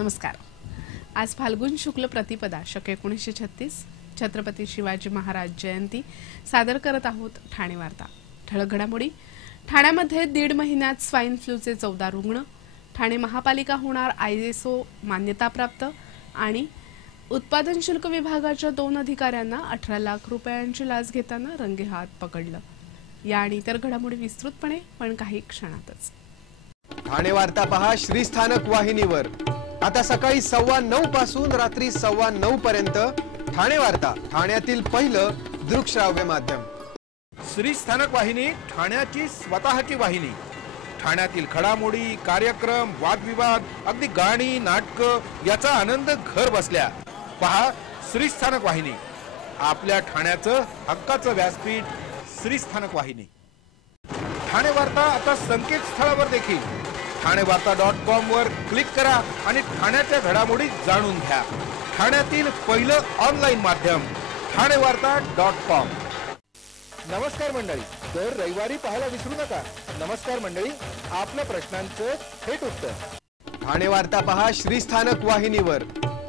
नमस्कार। आज फाल्गुन शुक्ल प्रतिपदा शक 1936 छत्रपती शिवाजी महाराज जयंती सादर करत आहोत ठाणे वार्ता। ठळक घडामोडी। ठाण्यामध्ये 1.5 महिन्यात स्वाइन फ्लूचे 14 रुग्ण। ठाणे महापालिका होणार ISO मान्यताप्राप्त आणि उत्पादन शुल्क विभागाच्या 2 अधिकाऱ्यांना 18 लाख रुपयांची लाच घेताना रंगेहात पकडलं। या आणि इतर घडामोडी विस्तृतपणे पण काही क्षणातच। ठाणे वार्ता पहा श्रीस्थानक वाहिनीवर। आता सकाळी 9:15 पासून रात्री 9:15 पर्यंत ठाणे वार्ता, ठाण्यातील पहिलं दृकश्राव्य माध्यम। श्रीस्थानक वाहिनी ठाण्याची स्वतःची वाहिनी। ठाण्यातील घडामोडी, कार्यक्रम, वादविवाद, अगदी गाणी, नाटक याचा आनंद घर बसल्या पहा श्रीस्थानक वाहिनी। आपल्या ठाण्याचं हक्काचं व्यासपीठ श्रीस्थानक वाहिनी। ठाणे वार्ता आता संकेतस्थळावर देखील ठाणेवार्ता.com वर क्लिक करा आणि ठाण्याच्या घडामोडी जाणून घ्या। ठाण्यातील पहिलं ऑनलाईन माध्यम ठाणेवार्ता.com। नमस्कार मंडळी, दर रविवारी पाहायला विसरू नका। नमस्कार मंडळी, आपल्या प्रश्नांचं थेट उत्तर। ठाणे वार्ता पहा श्रीस्थानक वाहिनीवर।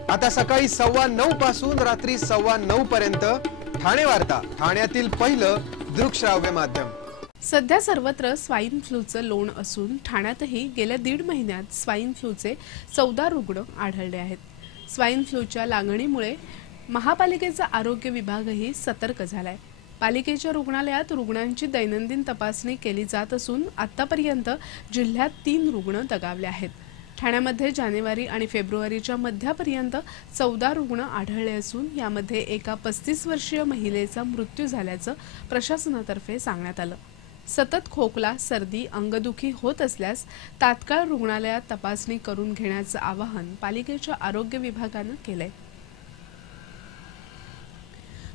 आता सकाळी 9:15 पासून रात्री 9:15 पर्यंत ठाणे वार्ता, ठाण्यातील पहिलं दृकश्राव्य माध्यम। सध्या सर्वत्र स्वाइन फ्लूचं लोण असून ठाण्यातही गेल्या 1.5 महिन्यात स्वाइन फ्लूचे 14 रुग्ण आढळले आहेत। स्वाइन फ्लूच्या लागणीमुळे महापालिकेचा आरोग्य विभागही सतर्क झालाय। पालिकेच्या रुग्णालयात रुग्णांची दैनंदिन तपासणी केली जात असून आतापर्यंत जिल्ह्यात 3 रुग्ण दगावले आहेत। ठाण्यामध्ये जानेवारी आणि फेब्रुवारीच्या मध्यापर्यंत 14 रुग्ण आढळले असून यामध्ये एका 35 वर्षीय महिलेचा मृत्यू झाल्याचं प्रशासनातर्फे सांगण्यात आलं। सतत खोकला, सर्दी, अंगदुखी होत असल्यास तात्काळ रुग्णालयात तपासणी करून घेण्याचं आवाहन पालिकेच्या आरोग्य विभागानं केलंय।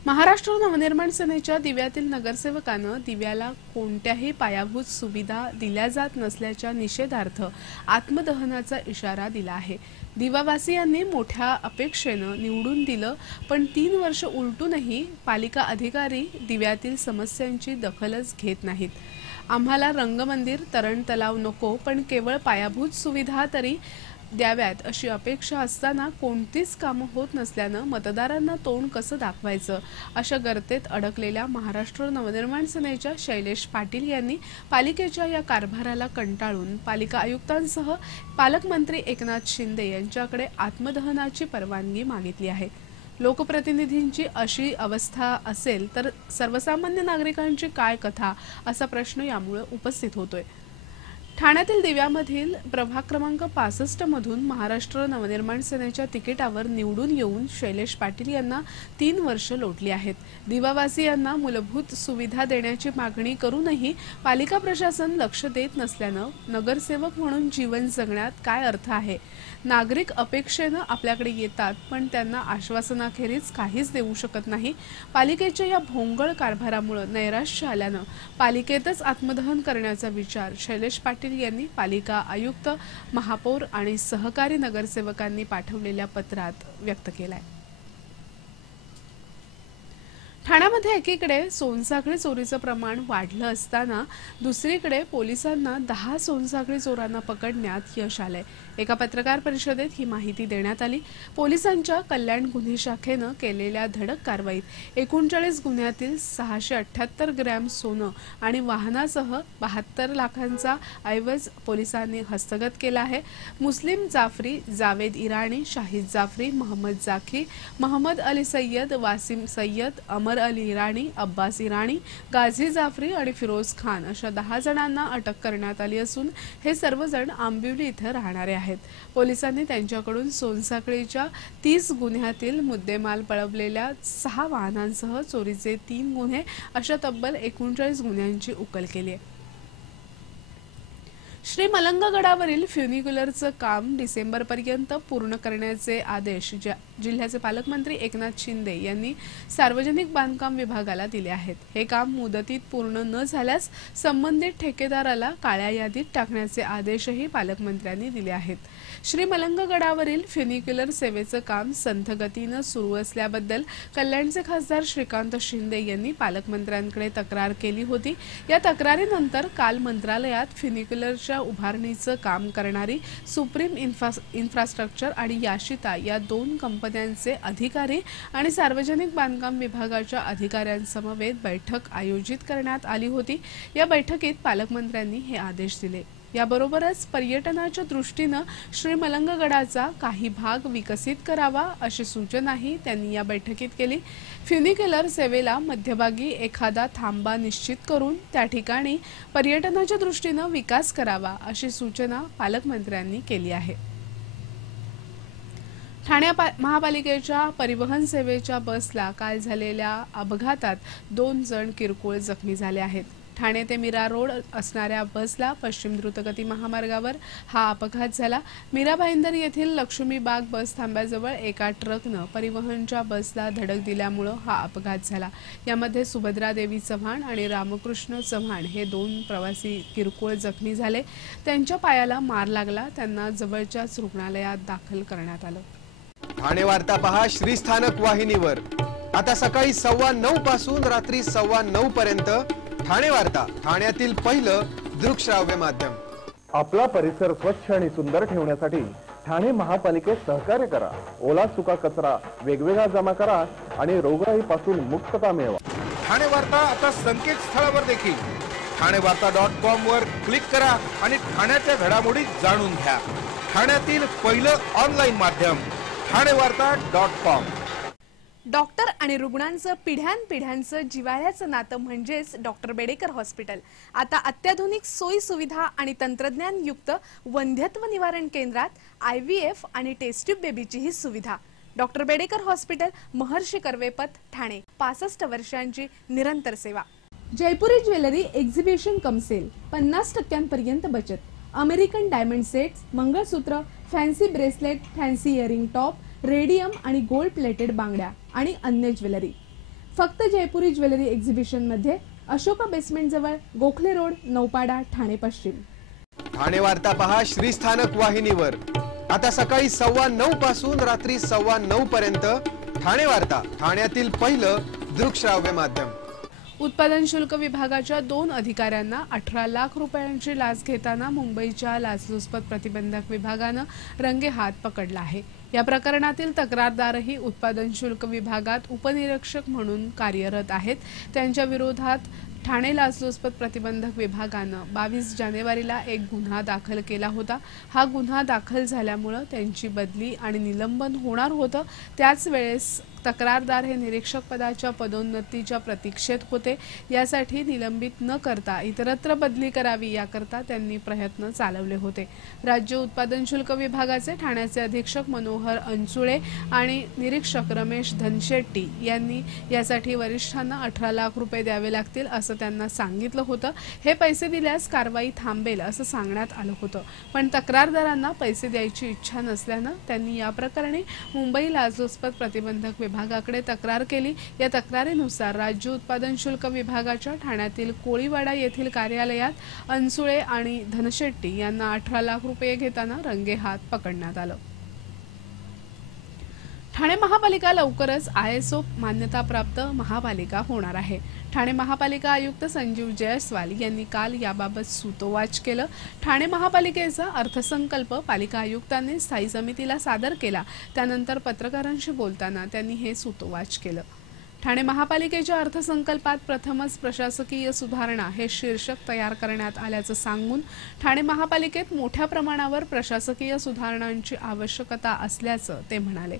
महाराष्ट्र नवनिर्माण सेनेच्या दिव्यातील नगरसेवकानं दिव्याला कोणत्याही पायाभूत सुविधा दिल्या जात नसल्याच्या निषेधार्थ आत्मदहनाचा इशारा दिला आहे। दिवावासियांनी मोठ्या अपेक्षेनं निवडून दिलं, पण 3 वर्ष उलटूनही पालिका अधिकारी दिव्यातील समस्यांची दखलच घेत नाहीत। आम्हाला रंगमंदिर, तरण तलाव नको, पण केवळ पायाभूत सुविधा तरी द्याव्यात अशी अपेक्षा असताना कोणतीच कामं होत नसल्यानं मतदारांना तोंड कसं दाखवायचं अशा गर्तेत अडकलेल्या महाराष्ट्र नवनिर्माण सेनेच्या शैलेश पाटील यांनी पालिकेच्या या कारभाराला कंटाळून पालिका आयुक्तांसह पालकमंत्री एकनाथ शिंदे यांच्याकडे आत्मदहनाची परवानगी मागितली आहे। लोकप्रतिनिधींची अशी अवस्था असेल तर सर्वसामान्य नागरिकांची काय कथा असा प्रश्न यामुळे उपस्थित होतोय। ठाण्यातील दिव्यामधील प्रभाग क्रमांक 65 मधून महाराष्ट्र नवनिर्माण सेनेच्या तिकिटावर निवडून येऊन शैलेश पाटील यांना 3 वर्ष लोटली आहेत। दिवावासियांना मूलभूत सुविधा देण्याची मागणी करूनही पालिका प्रशासन लक्ष देत नसल्यानं नगरसेवक म्हणून जीवन जगण्यात काय अर्थ आहे। नागरिक अपेक्षेनं आपल्याकडे येतात, पण त्यांना आश्वासनाखेरीज काहीच देऊ शकत नाही। पालिकेच्या या भोंगळ कारभारामुळे नैराश्य आल्यानं पालिकेतच आत्मदहन करण्याचा विचार शैलेश पाटील यांनी पालिका आयुक्त, महापौर आणि सहकारी नगरसेवकांनी पाठवलेल्या पत्रात व्यक्त केलाय। ठाण्यामध्ये एकीकडे सोनसाखळी चोरीचं प्रमाण वाढलं असताना दुसरीकडे पोलिसांना 10 सोनसाखळी चोरांना पकडण्यात यश आलंय। एका पत्रकार परिषदेत ही माहिती देण्यात आली। पोलिसांच्या कल्याण गुन्हे शाखेनं केलेल्या धडक कारवाईत 39 गुन्ह्यातील 678 ग्रॅम सोनं आणि वाहनासह 72 लाखांचा ऐवज पोलिसांनी हस्तगत केला आहे। मुस्लिम जाफरी, जावेद इराणी, शाहिद जाफरी, मोहम्मद जाकी, मोहम्मद अली सय्यद, वासिम सय्यद, अमर अली इराणी, अब्बास इराणी, गाझी जाफरी आणि फिरोज खान अशा 10 जणांना अटक करण्यात आली असून हे सर्वजण आंबिवली इथं राहणारे आहेत। पोलिसांनी त्यांच्याकडून सोनसाखळीच्या 30 गुन्ह्यातील मुद्देमाल पळवलेल्या 6 वाहनांसह चोरीचे 3 गुन्हे अशा तब्बल 39 गुन्ह्यांची उकल केली आहे। श्री मलंगगडावरील फ्युनिक्युलरचं काम डिसेंबरपर्यंत पूर्ण करण्याचे आदेश जिल्ह्याचे पालकमंत्री एकनाथ शिंदे यांनी सार्वजनिक बांधकाम विभागाला दिले आहेत। हे काम मुदतीत पूर्ण न झाल्यास संबंधित ठेकेदाराला काळ्या यादीत टाकण्याचे आदेशही पालकमंत्र्यांनी दिले आहेत। श्री मलंगगडावरील फ्युनिक्युलर सेवेचं काम संथ गतीनं सुरू असल्याबद्दल कल्याणचे खासदार श्रीकांत शिंदे यांनी पालकमंत्र्यांकडे तक्रार केली होती। या तक्रारीनंतर काल मंत्रालयात फ्युनिक्युलरच्या रस्त्याच्या उभारणीचं काम करणारी सुप्रीम इन्फ्रास्ट्रक्चर आणि याशिता या 2 कंपन्यांचे अधिकारी आणि सार्वजनिक बांधकाम विभागाच्या अधिकाऱ्यांसमवेत बैठक आयोजित करण्यात आली होती। या बैठकीत पालकमंत्र्यांनी हे आदेश दिले। याबरोबरच पर्यटनाच्या दृष्टीने श्री मलंगगडाचा काही भाग विकसित करावा अशी सूचनाही त्यांनी या बैठकीत केली। फ्युनिक्युलर सेवेला मध्यभागी एखादा थांबा निश्चित करून त्या ठिकाणी पर्यटनाच्या दृष्टीने विकास करावा अशी सूचना पालकमंत्र्यांनी केली आहे। ठाणे महापालिकेच्या परिवहन सेवेच्या बसला काल झालेल्या अपघातात 2 जण किरकोळ जखमी झाले आहेत। ठाणे ते मीरा रोड असणाऱ्या बसला पश्चिम द्रुतगती महामार्गावर हा अपघात झाला। मीरा भाईंदर येथील लक्ष्मीबाग बस थांब्याजवळ एका ट्रकनं परिवहनच्या बसला धडक दिल्यामुळे हा अपघात झाला। यामध्ये सुभद्रा देवी चव्हाण आणि रामकृष्ण चव्हाण हे 2 प्रवासी किरकोळ जखमी झाले। त्यांच्या पायाला मार लागला, त्यांना जवळच्याच रुग्णालयात दाखल करण्यात आलं। ठाणे वार्ता पहा श्रीस्थानक वाहिनीवर। आता सकाळी 9:15 पासून रात्री 9:15 पर्यंत ठाणे वार्ता, ठाण्यातील पहिलं दृकश्राव्य माध्यम। आपला परिसर स्वच्छ आणि सुंदर ठेवण्यासाठी ठाणे महापालिकेत सहकार्य करा। ओला सुका कचरा वेगवेगळा जमा करा आणि रोगराईपासून मुक्तता मिळवा। ठाणे वार्ता आता संकेतस्थळावर देखील ठाणेवार्ता.com वर क्लिक करा आणि ठाण्याच्या घडामोडी जाणून घ्या। ठाण्यातील पहिलं ऑनलाईन माध्यम ठाणेवार्ता.com। डॉक्टर आणि रुग्णांचं पिढ्यानपिढ्यांचं जिव्हाळ्याचं नातं म्हणजेच डॉक्टर बेडेकर हॉस्पिटल आता अत्याधुनिक सोयी सुविधा आणि तंत्रज्ञान युक्त वंध्यत्व निवारण केंद्रात IVF आणि टेस्ट ट्यूब बेबीची ही सुविधा। Doctor Bedekar hospital, Maharshi Karvepath, Thane. 65 वर्षांची निरंतर सेवा। Jaipuri jewellery exhibition cum sale, 50% बचत। American diamond sets, mangalsutra, fancy bracelet, fancy earring top, radium आणि गोल्ड प्लेटेड बांगड्या आणि अन्य ज्वेलरी फक्त जयपुरी ज्वेलरी एक्झिबिशन मध्ये, अशोका बेसमेंट जवळ, गोखले रोड, नौपाडा, ठाणे पश्चिम। ठाणे वार्ता पहा श्रीस्थानक वाहिनीवर। आता सकाळी 9:15 पासून रात्री 9:15 पर्यंत ठाणे वार्ता, ठाण्यातील पहिलं दृकश्राव्य माध्यम। उत्पादन शुल्क विभागाच्या 2 अधिकाऱ्यांना 18 लाख रुपयांची लाच घेताना मुंबईच्या लाचलुचपत प्रतिबंधक विभागानं रंगेहात पकडला आहे। या प्रकरणातील तक्रारदारही उत्पादन शुल्क विभागात उपनिरीक्षक म्हणून कार्यरत आहेत। त्यांच्या विरोधात ठाणे लाचलुचपत प्रतिबंधक विभागानं 22 जानेवारीला एक गुन्हा दाखल केला होता। हा गुन्हा दाखल झाल्यामुळे त्यांची बदली आणि निलंबन होणार होतं। त्याच वेळेस तक्रारदार हे निरीक्षक पदाच्या पदोन्नतीच्या प्रतीक्षेत होते। यासाठी निलंबित न करता इतरत्र बदली करावी याकरता त्यांनी प्रयत्न चालवले होते। राज्य उत्पादन शुल्क विभागाचे ठाण्याचे अधीक्षक मनोहर अंचुळे आणि निरीक्षक रमेश धनशेट्टी यांनी यासाठी वरिष्ठांना 18 लाख रुपये द्यावे लागतील असं त्यांना सांगितलं होतं। हे पैसे दिल्यास कारवाई थांबेल असं सांगण्यात आलं होतं, पण तक्रारदारांना पैसे द्यायची इच्छा नसल्यानं त्यांनी या प्रकरणी मुंबई लाचलुचपत प्रतिबंधक विभागाकडे तक्रार केली। या तक्रारीनुसार राज्य उत्पादन शुल्क विभागाच्या ठाण्यातील कोळीवाडा येथील कार्यालयात अंचुळे आणि धनशेट्टी यांना 18 लाख रुपये घेताना रंगेहात पकडण्यात आलं। ठाणे महापालिका लवकरच ISO मान्यताप्राप्त महापालिका होणार आहे। ठाणे महापालिका आयुक्त संजीव जयस्वाल यांनी काल याबाबत सूतोवाच केलं। ठाणे महापालिकेचा अर्थसंकल्प पालिका आयुक्तांनी स्थायी समितीला सादर केला। त्यानंतर पत्रकारांशी बोलताना त्यांनी हे सूतोवाच केलं। ठाणे महापालिकेच्या अर्थसंकल्पात प्रथमच प्रशासकीय सुधारणा हे शीर्षक तयार करण्यात आल्याचं सांगून ठाणे महापालिकेत मोठ्या प्रमाणावर प्रशासकीय सुधारणांची आवश्यकता असल्याचं ते म्हणाले।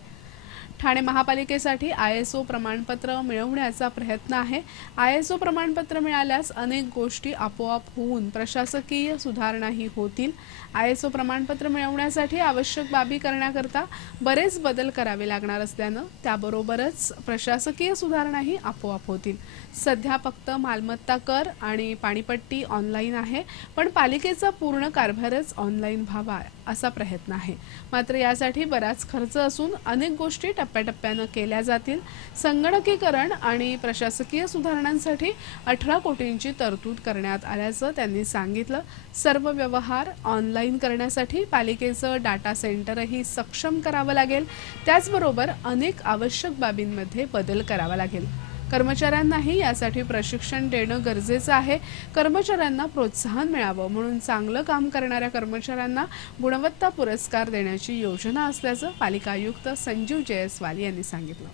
ठाणे महापालिकेसाठी ISO प्रमाणपत्र मिळवण्याचा प्रयत्न आहे। ISO प्रमाणपत्र मिळाल्यास अनेक गोष्टी आपोआप होऊन प्रशासकीय सुधारणाही होतील। ISO प्रमाणपत्र मिळवण्यासाठी आवश्यक बाबी करण्याकरता बरेच बदल करावे लागणार असल्यानं त्याबरोबरच प्रशासकीय सुधारणाही आपोआप होतील। सध्या फक्त मालमत्ता कर आणि पाणीपट्टी ऑनलाईन आहे, पण पालिकेचा पूर्ण कारभारच ऑनलाईन व्हावा असा प्रयत्न आहे। मात्र यासाठी बराच खर्च असून अनेक गोष्टी टप्प्याटप्प्यानं केल्या जातील। संगणकीकरण आणि प्रशासकीय सुधारणांसाठी 18 कोटींची तरतूद करण्यात आल्याचं त्यांनी सांगितलं। सर्व व्यवहार ऑनलाईन करण्यासाठी पालिकेचं डाटा सेंटरही सक्षम करावं लागेल। त्याचबरोबर अनेक आवश्यक बाबींमध्ये बदल करावा लागेल। कर्मचाऱ्यांनाही यासाठी प्रशिक्षण देणं गरजेचं आहे। कर्मचाऱ्यांना प्रोत्साहन मिळावं म्हणून चांगलं काम करणाऱ्या कर्मचाऱ्यांना गुणवत्ता पुरस्कार देण्याची योजना असल्याचं पालिका आयुक्त संजीव जयस्वाल यांनी सांगितलं।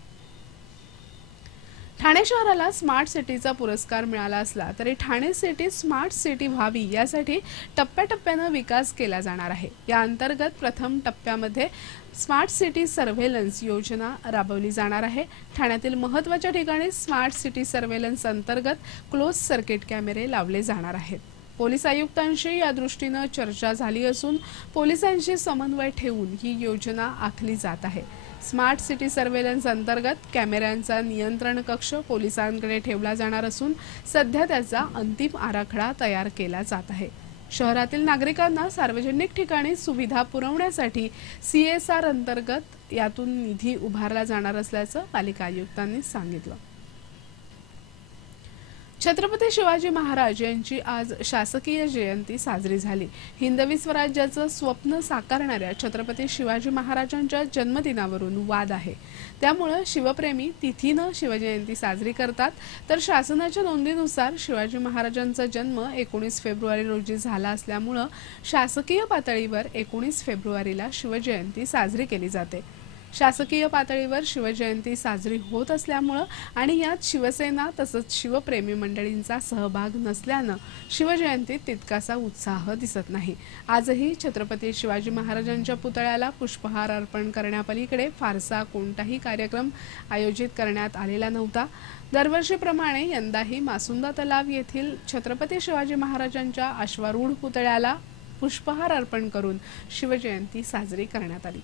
ठाणे शहराला स्मार्ट सिटीचा पुरस्कार मिळाला असला तरी ठाणे सिटी स्मार्ट सिटी व्हावी यासाठी टप्प्याटप्प्याने विकास केला जाणार आहे। या अंतर्गत प्रथम टप्प्यामध्ये स्मार्ट सिटी सर्व्हेलन्स योजना राबवली जाणार आहे। ठाण्यातील महत्त्वाच्या ठिकाणी स्मार्ट सिटी सर्व्हेलन्स अंतर्गत क्लोज सर्किट कॅमेरे लावले जाणार आहेत। पोलीस आयुक्तांशी या दृष्टीने चर्चा झाली असून पोलिसांशी समन्वय ठेवून ही योजना आखली जात आहे। स्मार्ट सिटी सर्व्हेलन्स अंतर्गत कॅमेऱ्यांचा नियंत्रण कक्ष पोलिसांकडे ठेवला जाणार असून सध्या त्याचा अंतिम आराखडा तयार केला जात आहे। शहरातील नागरिकांना सार्वजनिक ठिकाणी सुविधा पुरवण्यासाठी CSR अंतर्गत यातून निधी उभारला जाणार असल्याचं पालिका आयुक्तांनी सांगितलं। छत्रपती शिवाजी महाराज यांची आज शासकीय जयंती साजरी झाली। हिंदवी स्वराज्याचं स्वप्न साकारणाऱ्या छत्रपती शिवाजी महाराजांच्या जन्मदिनावरून वाद आहे। त्यामुळे शिवप्रेमी तिथीनं शिवजयंती साजरी करतात, तर शासनाच्या नोंदीनुसार शिवाजी महाराजांचा जन्म 19 फेब्रुवारी रोजी झाला असल्यामुळे शासकीय पातळीवर 19 फेब्रुवारीला शिवजयंती साजरी केली जाते। शासकीय पातळीवर शिवजयंती साजरी होत असल्यामुळे आणि यात शिवसेना तसंच शिवप्रेमी मंडळींचा सहभाग नसल्यानं शिवजयंतीत तितकासा उत्साह दिसत नाही। आजही छत्रपती शिवाजी महाराजांच्या पुतळ्याला पुष्पहार अर्पण करण्यापलीकडे फारसा कोणताही कार्यक्रम आयोजित करण्यात आलेला नव्हता। दरवर्षीप्रमाणे यंदाही मासुंदा तलाव येथील छत्रपती शिवाजी महाराजांच्या अश्वारूढ पुतळ्याला पुष्पहार अर्पण करून शिवजयंती साजरी करण्यात आली।